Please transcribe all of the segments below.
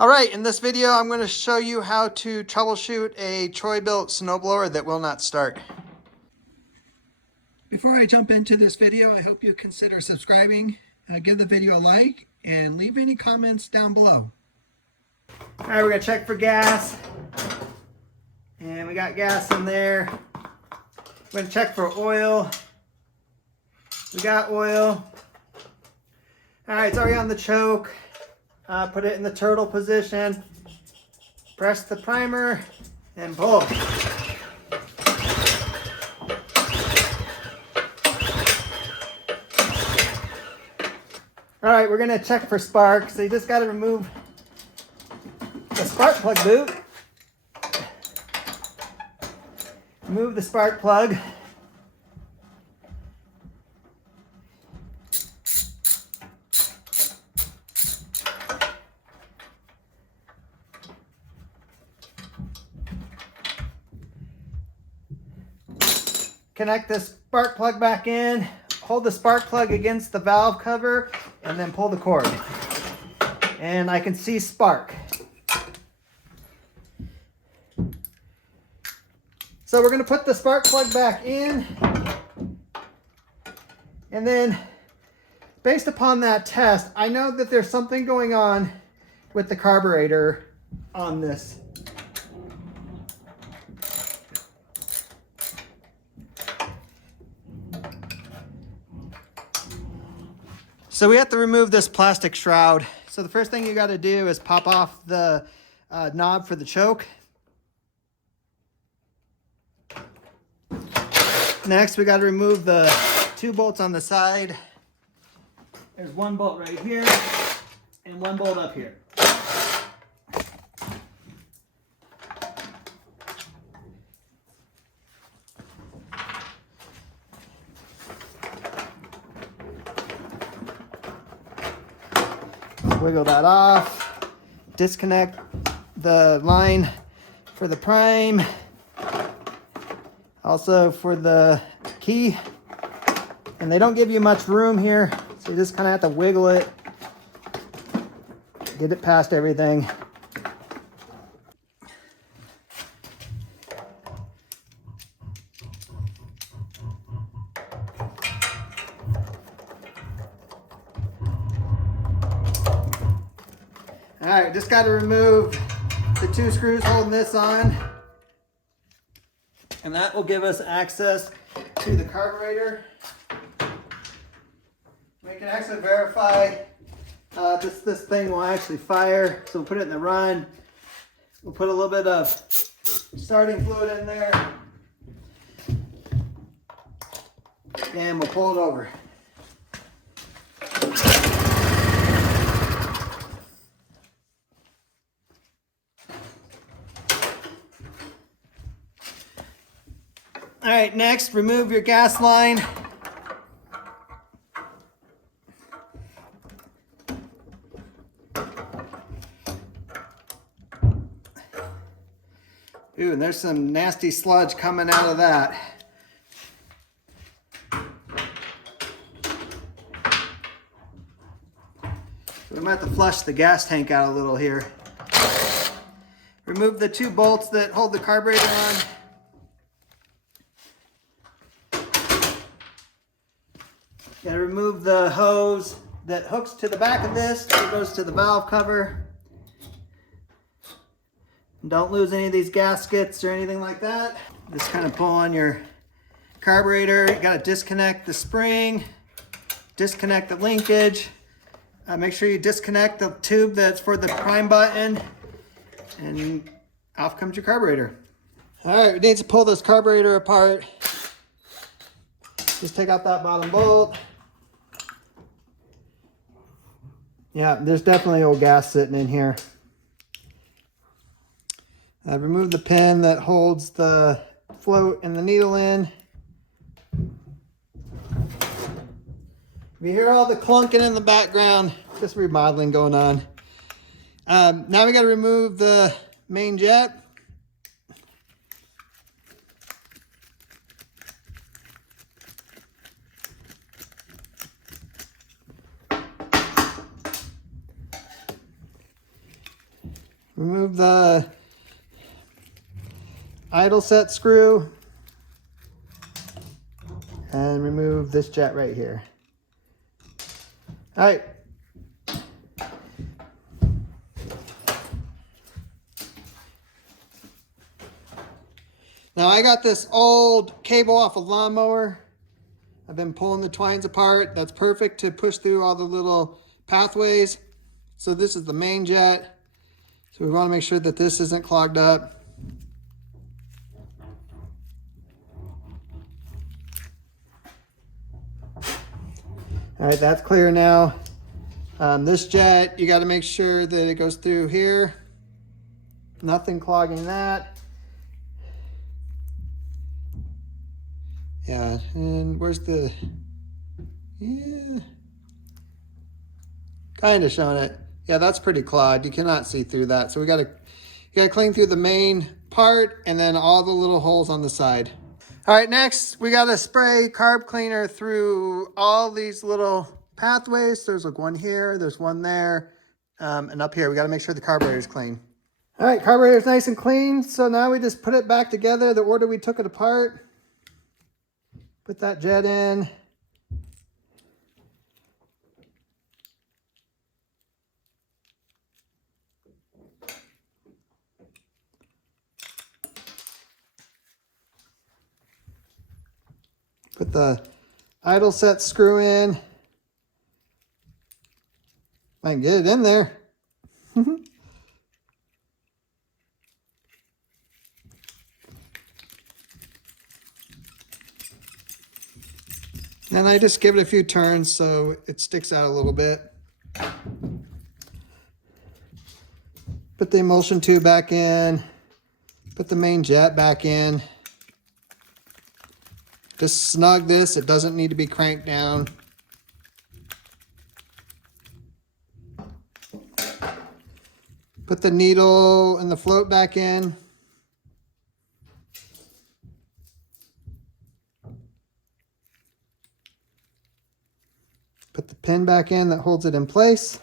All right, in this video, I'm going to show you how to troubleshoot a Troy-Bilt snowblower that will not start. Before I jump into this video, I hope you consider subscribing, give the video a like, and leave any comments down below. All right, we're going to check for gas. And we got gas in there. We're going to check for oil. We got oil. All right, it's already on the choke. Put it in the turtle position, press the primer, and pull. All right, we're gonna check for spark. So you just gotta remove the spark plug boot. Remove the spark plug. Connect the spark plug back in, hold the spark plug against the valve cover, and then pull the cord. And I can see spark. So we're going to put the spark plug back in. And then, based upon that test, I know that there's something going on with the carburetor on this. So we have to remove this plastic shroud. So the first thing you got to do is pop off the knob for the choke. Next, we got to remove the 2 bolts on the side. There's 1 bolt right here and 1 bolt up here. Wiggle that off, disconnect the line for the prime, also for the key, and they don't give you much room here, so you just kind of have to wiggle it, get it past everything. All right, just got to remove the 2 screws holding this on, and that will give us access to the carburetor. We can actually verify this thing will actually fire, so we'll put it in the run. We'll put a little bit of starting fluid in there, and we'll pull it over. All right, next, remove your gas line. Ooh, and there's some nasty sludge coming out of that. So we might have to flush the gas tank out a little here. Remove the 2 bolts that hold the carburetor on. Got to remove the hose that hooks to the back of this, that goes to the valve cover. And don't lose any of these gaskets or anything like that. Just kind of pull on your carburetor. You got to disconnect the spring, disconnect the linkage. Make sure you disconnect the tube that's for the prime button, and off comes your carburetor. All right, we need to pull this carburetor apart. Just take out that bottom bolt. Yeah, there's definitely old gas sitting in here. Remove the pin that holds the float and the needle in. If you hear all the clunking in the background, just remodeling going on. Now we got to remove the main jet. Remove the idle set screw and remove this jet right here. All right. Now I got this old cable off a lawnmower. I've been pulling the twines apart. That's perfect to push through all the little pathways. So this is the main jet. So we want to make sure that this isn't clogged up. All right, that's clear now. This jet, you got to make sure that it goes through here. Nothing clogging that. Yeah, and where's the, yeah, kind of showing it. Yeah, that's pretty clogged. You cannot see through that. So you gotta clean through the main part and then all the little holes on the side. All right, next we gotta spray carb cleaner through all these little pathways. There's like one here, there's one there, and up here. We gotta make sure the carburetor is clean. All right, carburetor is nice and clean. So now we just put it back together the order we took it apart. Put that jet in. Put the idle set screw in. I can get it in there. And I just give it a few turns so it sticks out a little bit. Put the emulsion tube back in. Put the main jet back in. Just snug this. It doesn't need to be cranked down. Put the needle and the float back in. Put the pin back in that holds it in place.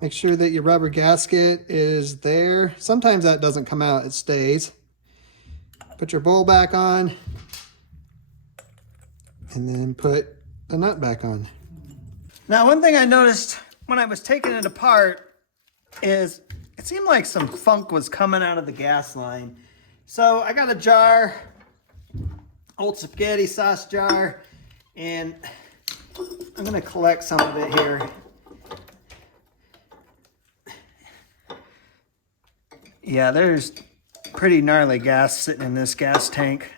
Make sure that your rubber gasket is there. Sometimes that doesn't come out, it stays. Put your bowl back on. And then put the nut back on. Now, one thing I noticed when I was taking it apart is it seemed like some funk was coming out of the gas line. So I got a jar, old spaghetti sauce jar, and I'm gonna collect some of it here. Yeah, there's pretty gnarly gas sitting in this gas tank.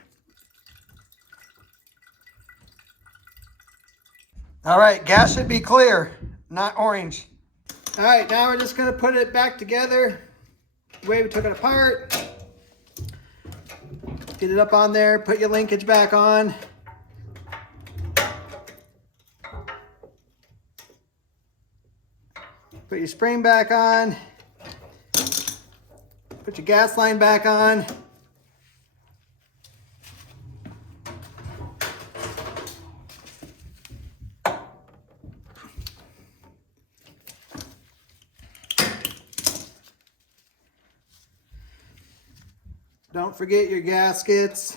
All right, gas should be clear, not orange. All right, now we're just gonna put it back together the way we took it apart. Get it up on there, put your linkage back on. Put your spring back on. Put your gas line back on. Don't forget your gaskets.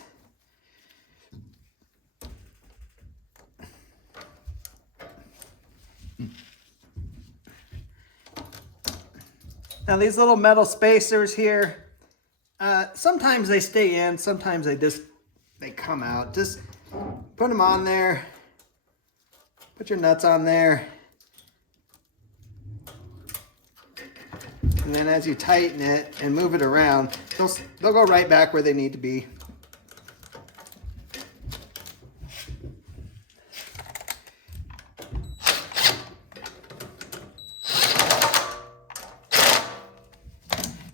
Now these little metal spacers here, sometimes they stay in, sometimes they come out. Just put them on there, put your nuts on there, and then as you tighten it and move it around, they'll go right back where they need to be.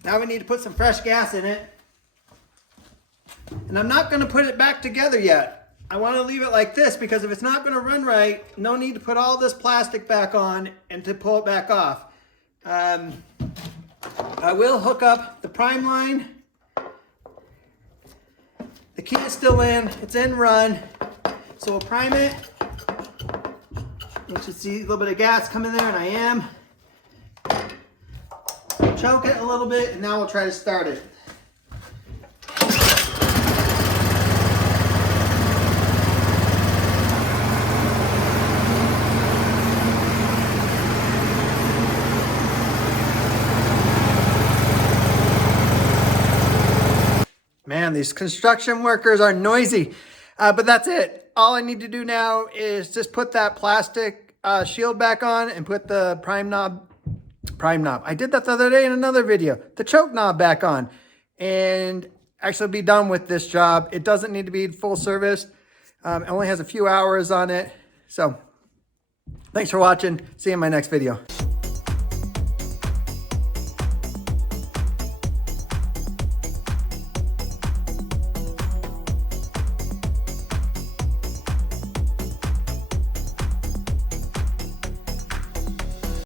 Now we need to put some fresh gas in it. And I'm not going to put it back together yet. I want to leave it like this because if it's not going to run right, no need to put all this plastic back on and to pull it back off. I will hook up the prime line. The key is still in. It's in run. So we'll prime it. You should see a little bit of gas coming there, and I am. choke it a little bit, and now we'll try to start it. Man, these construction workers are noisy, but that's it. All I need to do now is just put that plastic shield back on and put the prime knob. I did that the other day in another video. The choke knob back on and actually be done with this job. It doesn't need to be full service. It only has a few hours on it. So thanks for watching. See you in my next video.